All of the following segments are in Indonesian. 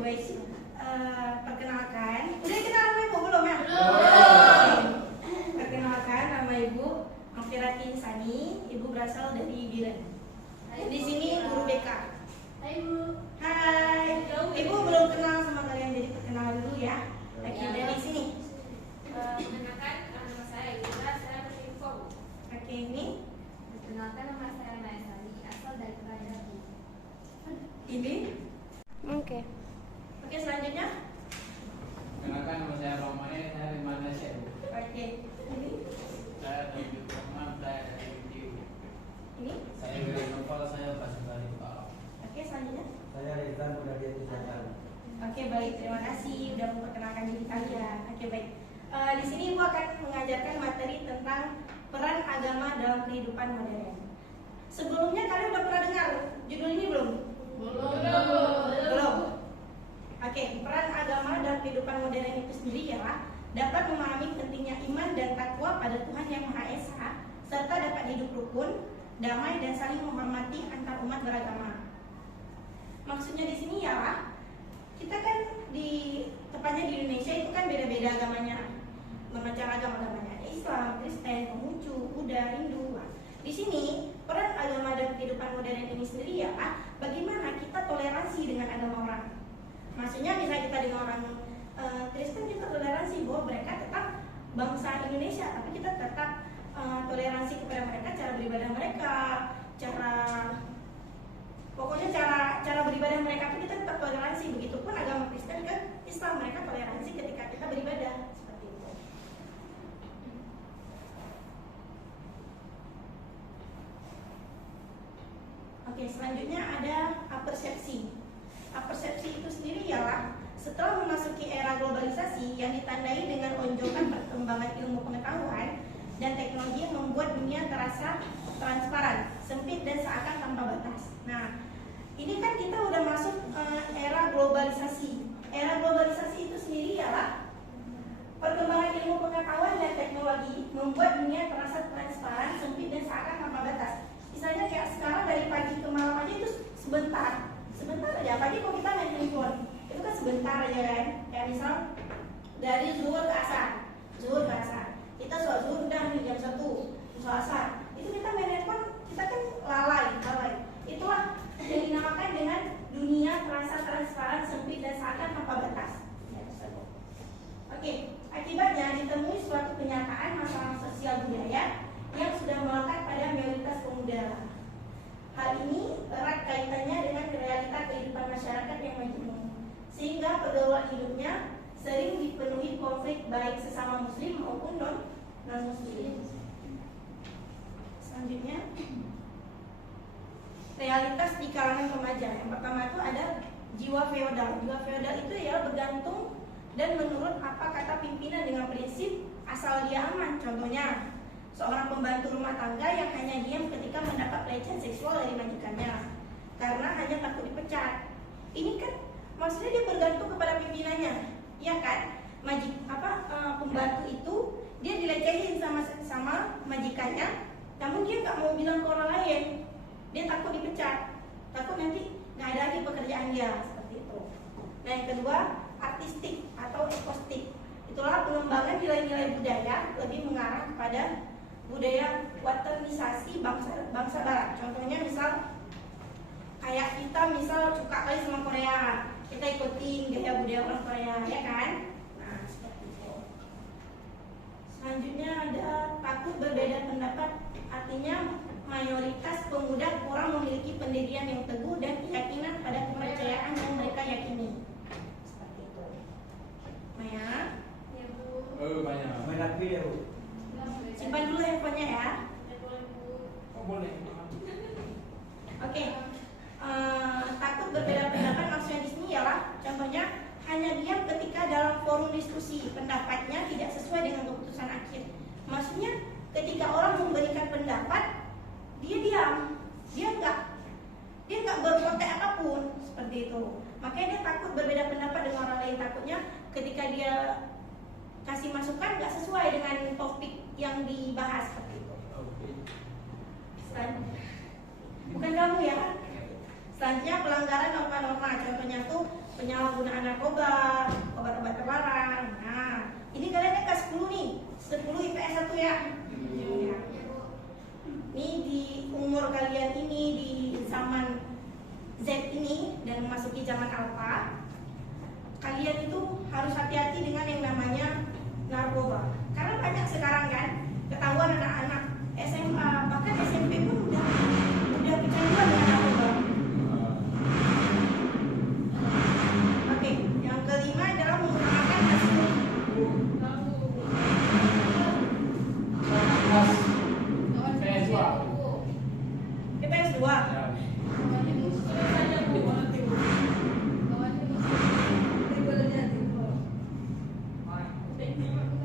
baik. Perkenalkan, udah kenal nama ibu belum ya? Perkenalkan, nama ibu Mafirati Insani, ibu berasal dari Biren. Di sini guru BK. Hai Bu. Hai, ibu belum kenal sama kalian, jadi perkenalan dulu ya. Oke, dari sini. Perkenalkan, nama saya Yura, saya berinfo. Oke, ini. Perkenalkan, nama saya Maya Sari, asal dari Kerajaan. Ini. Oke. Oke, selanjutnya. Kenalkan nama saya Romane, saya dari Malaysia. Oke, ini. Saya dari Rahman, saya dari Video. Ini. Saya dari Nopal, saya berasal dari Pak. Oke, selanjutnya. Saya Rizal Mudadia Tisatan. Oke, baik, terima kasih sudah memperkenalkan diri kalian. Oke, baik. Di sini ibu akan mengajarkan materi tentang peran agama dalam kehidupan modern. Sebelumnya kalian udah pernah dengar judul ini belum? Belum. Oke, peran agama dalam kehidupan modern itu sendiri ialah dapat memahami pentingnya iman dan takwa pada Tuhan Yang Maha Esa, serta dapat hidup rukun, damai dan saling menghormati antar umat beragama. Maksudnya di sini ialah kita kan tepatnya di Indonesia itu kan beda-beda agamanya, bermacam-macam agamanya, ada Islam, Kristen, Konghucu, Buddha, Hindu. Di sini peran agama dalam kehidupan modern ini sendiri ya, bagaimana kita toleransi dengan agama orang. Maksudnya misalnya kita dengan orang Kristen, kita toleransi bahwa mereka tetap bangsa Indonesia, tapi kita tetap toleransi kepada mereka, cara beribadah mereka, pokoknya cara beribadah mereka itu kita tetap toleransi. Begitupun agama Kristen ke Islam, mereka toleransi ketika kita beribadah seperti itu. Oke, selanjutnya ada apersepsi. Apersepsi itu sendiri ialah setelah memasuki era globalisasi yang ditandai dengan lonjakan perkembangan ilmu pengetahuan dan teknologi yang membuat dunia terasa transparan, sempit dan seakan tanpa batas. Nah, ini kan kita udah masuk era globalisasi. Era globalisasi itu sendiri ialah perkembangan ilmu pengetahuan dan teknologi membuat dunia terasa transparan, sempit dan seakan tanpa batas. Misalnya kayak sekarang dari pagi ke malam aja itu sebentar aja. Pagi kalau kita main handphone itu kan sebentar aja kan. Kayak misal dari zuhur ke asar, kita sholat zuhur udah nih jam 1, sholat asar. Itu kita main handphone, kita kan lalai. Itulah yang dinamakan dengan dunia terasa transparan, sempit dan seakan tanpa batas. Oke, akibatnya ditemui suatu kenyataan masalah sosial budaya yang sudah melekat pada mayoritas pemuda. Hal ini erat kaitannya dengan realita kehidupan masyarakat yang majemuk, sehingga pergaulan hidupnya sering dipenuhi konflik baik sesama muslim maupun non-muslim. Selanjutnya, realitas di kalangan remaja. Yang pertama itu ada jiwa feodal. Jiwa feodal itu ya bergantung dan menurut apa kata pimpinan dengan prinsip asal dia aman. Contohnya, seorang pembantu rumah tangga yang hanya diam ketika mendapat pelecehan seksual dari majikannya karena hanya takut dipecat. Ini kan maksudnya dia bergantung kepada pimpinannya, ya kan? Pembantu itu dia dilecehin sama majikannya, namun dia nggak mau bilang ke orang lain. Dia takut dipecat, takut nanti nggak ada lagi pekerjaan dia, seperti itu. Nah, yang kedua, artistik atau ekostik. Itulah pengembangan nilai-nilai budaya lebih mengarah kepada budaya westernisasi bangsa barat. Contohnya misal kayak kita misal suka kali sama Korea, kita ikutin gaya budaya orang Korea, ya kan? Nah, seperti itu. Selanjutnya ada takut berbeda pendapat. Artinya mayoritas pemuda kurang memiliki pendirian yang teguh dan keyakinan pada kepercayaan yang mereka yakini. Seperti itu. Maya? Ya Bu. Banyak. Banyak video. Simpan dulu handphonenya ya. Oh, boleh. Oke. Takut berbeda pendapat maksudnya di sini ialah contohnya hanya diam ketika dalam forum diskusi pendapatnya tidak sesuai dengan keputusan akhir. Maksudnya ketika orang memberikan pendapat dia diam, dia nggak berkotek apapun, seperti itu. Makanya dia takut berbeda pendapat dengan orang lain. Takutnya ketika dia kasih masukan nggak sesuai dengan topik yang dibahas, seperti itu. Bukan kamu ya. Selanjutnya pelanggaran norma-norma. Contohnya tuh penyalahgunaan narkoba, obat-obat terlarang. Nah, ini kalian kan 10 nih, 10 IPS 1 ya. Ya. Ini di umur kalian ini, di zaman Z ini dan memasuki zaman alpha, kalian itu harus hati-hati dengan yang namanya narkoba. Karena banyak sekarang kan ketahuan anak-anak SMA bahkan SMP pun udah kecanduan dengan narkoba. Oke, yang kelima adalah menggunakan hasil IPS 2.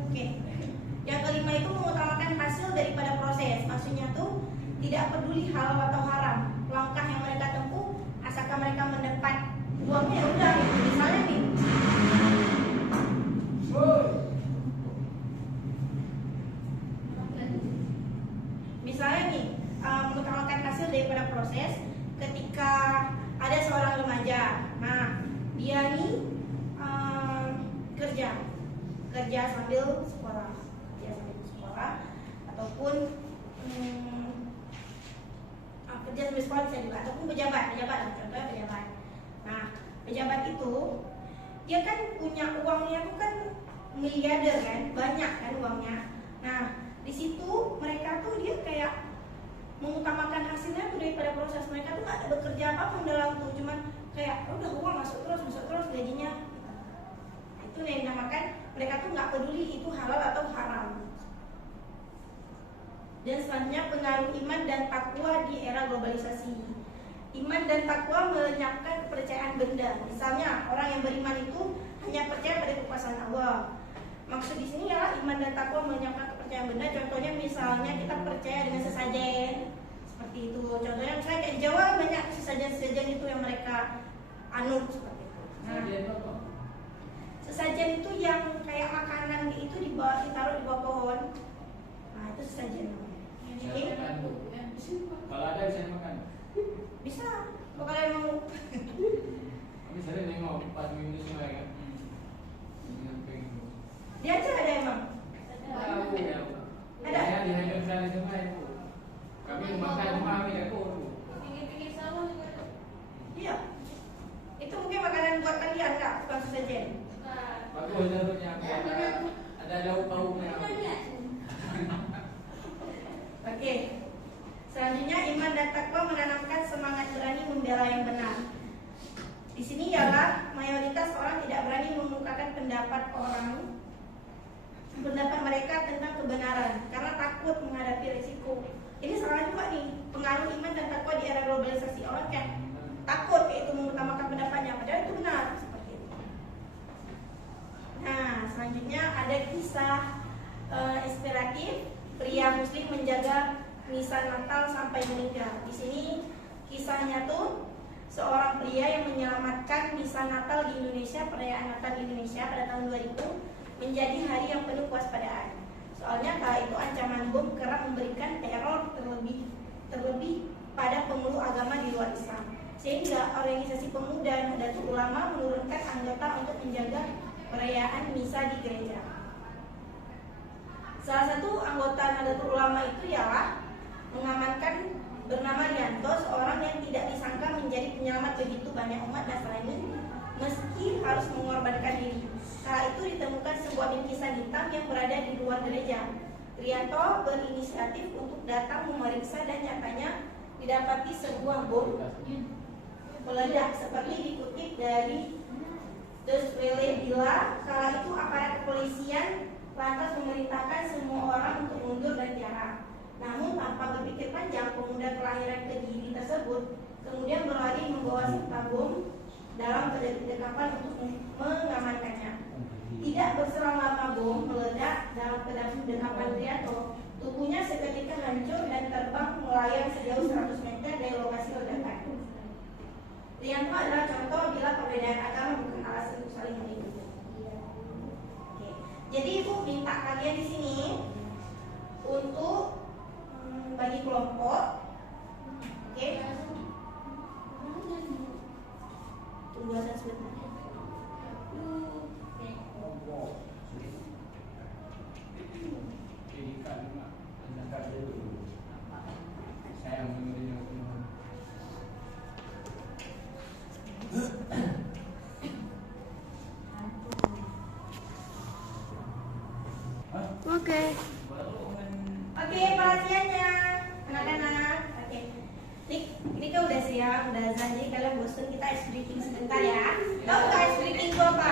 Oke. Yang kelima itu mengutamakan hasil daripada proses. Maksudnya tuh tidak peduli halal atau haram. Langkah yang mereka tempuh asalkan mereka mendapat uangnya ya udah gitu. Misalnya nih. Misalnya nih, mengutamakan hasil daripada proses ketika ada seorang remaja. Nah, dia nih kerja sambil sekolah, ataupun kerja sambil sekolah bisa juga, ataupun pejabat, contohnya pejabat. Nah, pejabat itu dia kan punya uangnya itu kan miliarder kan, banyak kan uangnya. Nah, di situ mereka tuh dia kayak mengutamakan hasilnya tuh daripada proses. Mereka tuh gak ada bekerja apapun dalam tuh, cuman kayak udah uang masuk terus gajinya. Itu yang dinamakan mereka tuh nggak peduli itu halal atau haram. Dan selanjutnya pengaruh iman dan takwa di era globalisasi. Iman dan takwa melenyapkan kepercayaan benda. Misalnya orang yang beriman itu hanya percaya pada kekuasaan Allah. Maksud di sini ya iman dan takwa melenyapkan kepercayaan benda. Contohnya misalnya kita percaya dengan sesajen seperti itu. Contohnya misalnya kayak di Jawa banyak sesajen-sesajen itu yang mereka anut seperti itu. Nah, sesajen itu yang kayak makanan itu ditaruh di bawah pohon. Nah, itu sesajen. Oke. Kalau ada bisa makan. Bisa. Kalau kalian mau. Kami sering nengok pas minggu semua kan. Dia aja ada emang. Tahu ya. Ada. Ya dihanyut sekali semua itu. Kami makan cuma kami dapur. Pinggir-pinggir sawah juga ada. Iya. Itu mungkin makanan buat kalian kak, bukan sesajen. Bagus jalurnya. Ada lauk pauknya. Oke. Selanjutnya iman dan takwa menanamkan semangat berani membela yang benar. Di sini ialah mayoritas orang tidak berani mengungkapkan pendapat mereka tentang kebenaran karena takut menghadapi risiko. Ini salah juga nih, pengaruh iman dan takwa di era globalisasi. Orang kayak takut yaitu mengutamakan pendapatnya, padahal itu benar seperti itu. Nah, selanjutnya ada kisah inspiratif pria muslim menjaga misa Natal sampai meninggal. Di sini kisahnya tuh seorang pria yang menyelamatkan misa Natal di Indonesia, perayaan Natal di Indonesia pada tahun 2000 menjadi hari yang penuh kewaspadaan. Soalnya kala itu ancaman bom kerap memberikan teror terlebih pada pemeluk agama di luar Islam. Sehingga organisasi pemuda Nahdlatul Ulama menurunkan anggota untuk menjaga perayaan misa di gereja. Salah satu anggota Nahdlatul Ulama itu ialah mengamankan bernama Rianto, seorang yang tidak disangka menjadi penyelamat begitu banyak umat Nasrani meski harus mengorbankan diri. Kala itu ditemukan sebuah bingkisan hitam yang berada di luar gereja. Rianto berinisiatif untuk datang memeriksa dan nyatanya didapati sebuah bom meledak seperti dikutip dari Deutsche Welle. Bila kala itu aparat kepolisian lantas memerintahkan semua orang untuk mundur dan tiarap. Namun tanpa berpikir panjang, pemuda kelahiran Kediri tersebut kemudian berlari membawa serta bom dalam kedekapan untuk mengamankannya. Tidak berselang lama bom meledak dalam kedekapan Rianto. Tubuhnya seketika hancur dan terbang melayang sejauh 100 meter dari lokasi ledakan. Rianto adalah contoh bila perbedaan agama bukan alasan untuk saling melindungi. Oke. Jadi ibu minta kalian di sini untuk bagi kelompok. Oke. Tunggu sebentar. Bentar ya. Tahu nggak ice breaking itu apa?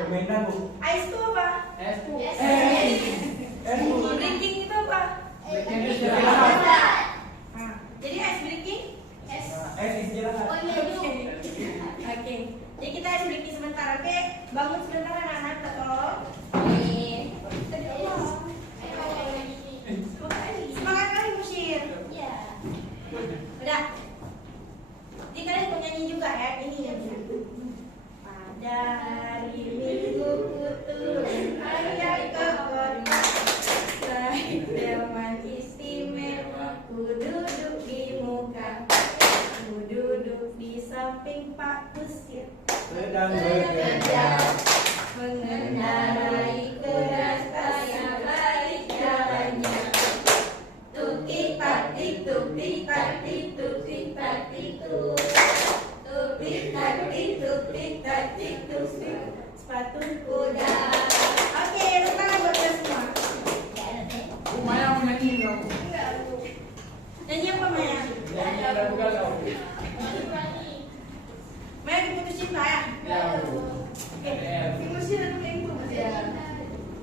Permainan bu. Ice itu apa? Es tuh. Breaking itu apa? Bikin itu Iya. siapa? Nah, jadi ice breaking? Istirahat. Oke. Jadi kita ice breaking sebentar, oke? Bangun sebentar anak-anak, tolong. Semangat kali Musyir. Udah. Jadi kalian mau nyanyi juga ya, ini ya. Pada hari Minggu kuturun ayah ke kota, saya teman istimewa, ku duduk di muka, ku duduk di samping Pak Kusir, Sedang bekerja. mengendarai kereta yang baik jalannya. Tukik taktik, tukik taktik, tukik taktik, tukik taktik, tukik taktik, tukik sepatu kuda. Oke, tepuk tangan buat kita semua. Maya mau nyanyi dong. Nyanyi apa Maya? Nyanyi lagu galau. Maya diputus cinta ya? Ya. Oke, dimusin atau kelingkuh?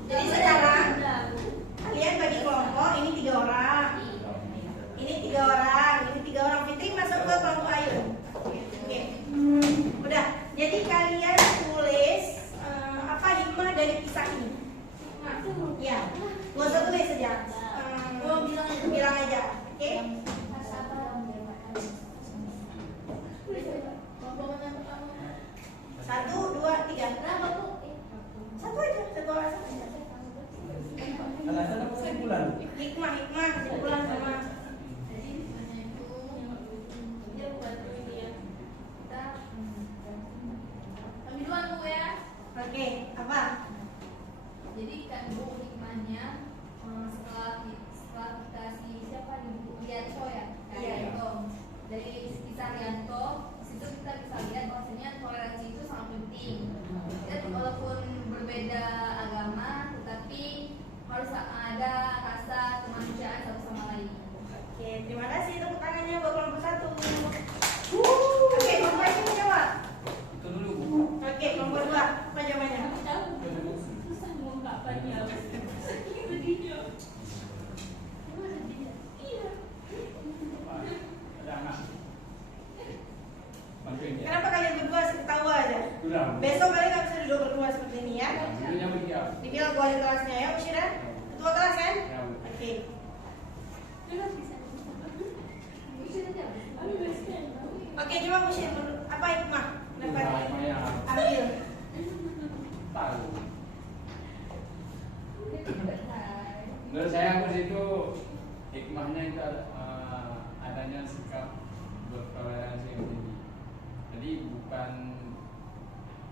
Jadi sekarang kalian bagi kelompok, ini 3 orang. Ini 3 orang, ini 3 orang. Fitri masuk ke kelompok Ayu. Oke. Udah. Jadi kalian tulis apa hikmah dari kisah ini? Ya. Nggak usah tulis saja. Bilang aja. Oke. Satu, dua, tiga. Satu aja. Satu orang saja. Alasan apa kesimpulan? Hikmah, kesimpulan sama. Oke, apa? Jadi kan bu hikmahnya setelah kita siapa nih bu Rianto ya, Iya. Rianto dari kisah Rianto situ kita bisa lihat bahwasanya toleransi itu sangat penting. Dan walaupun berbeda agama, tetapi harus ada rasa kemanusiaan satu sama lain. Oke, terima kasih. Tepuk tangannya buat kelompok 1. Oke, kelompok ini menjawab. Itu dulu bu. Oke, kelompok 2. Apa jawabannya? Ada anak. Bantuin dia. Kenapa kalian berdua ketawa aja? Sudah. Besok kalian nggak bisa duduk berdua seperti ini ya. Dulunya berdiam. Dibilang gua di kelasnya ya, Usyira. Ketua kelas kan? Ya bu. Oke. Oke, coba Usyir apa hikmah? Dapat Maya ambil. tahu. Menurut saya Gus itu hikmahnya itu adanya sikap bertoleransi yang tinggi.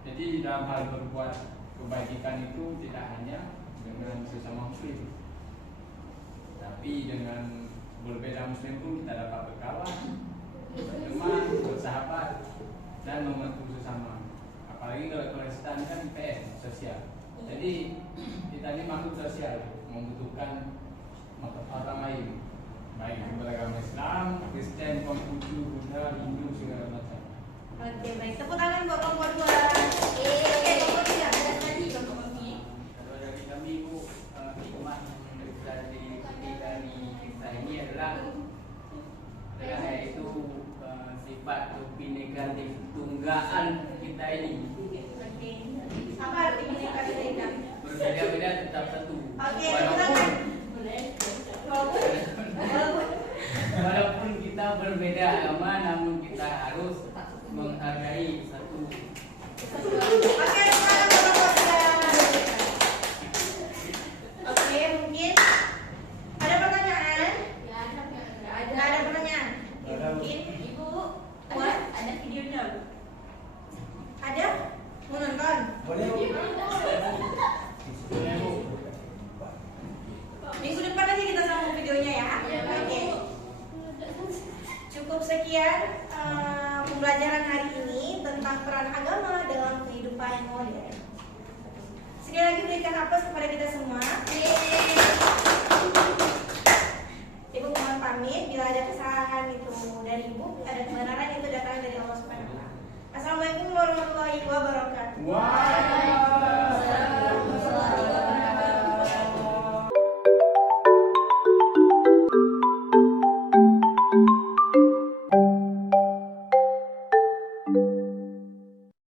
Jadi dalam hal berbuat kebajikan itu tidak hanya dengan sesama muslim, tapi dengan berbeda muslim pun kita dapat berkawan, berteman, bersahabat, dan membantu sesama. Apalagi kalau Kristen kan PS sosial. Jadi kita ini makhluk sosial, membutuhkan orang lain, baik itu beragama Islam, Kristen, Konghucu, Buddha, Hindu, segala macam. Oke, baik. Tepuk tangan buat kelompok 2. Oke, kelompok 3. Kalau dari kami Bu, hikmah yang bisa diikuti dari kisah ini adalah yaitu sifat bineka tunggaan kita ini. Oke. Apa arti bineka tunggal? Berbeda-beda tetap satu. Oke, silakan. Walaupun kita berbeda agama, namun kita harus menghargai satu. Oke, sekarang kelompok 3. Oke, mungkin ada pertanyaan? Nggak ada pertanyaan. Oke, mungkin Ibu buat ada videonya. Ada? Mau nonton? Boleh bu? Minggu depan aja kita sambung videonya ya. Oke. Cukup sekian pembelajaran hari ini tentang peran agama dalam kehidupan modern. Sekali lagi berikan aplaus kepada kita semua. Ibu mohon pamit bila ada kesalahan itu dari Ibu, ada kebenaran itu datang dari Allah Subhanahu wa taala. Assalamualaikum. Assalamualaikum warahmatullahi